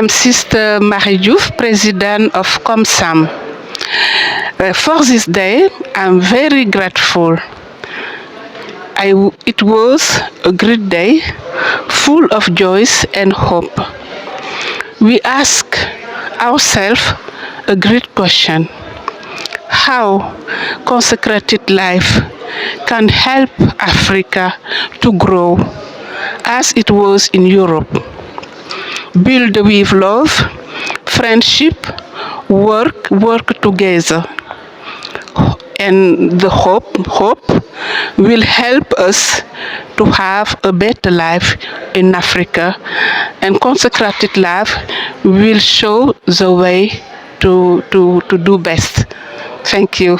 am Sister Marie Diouf, President of COMSAM. For this day, I'm very grateful. It was a great day, full of joys and hope. We ask ourselves a great question: how consecrated life can help Africa to grow as it was in Europe. Build with love, friendship, work together. And the hope will help us to have a better life in Africa, and consecrated life will show the way to do best. Thank you.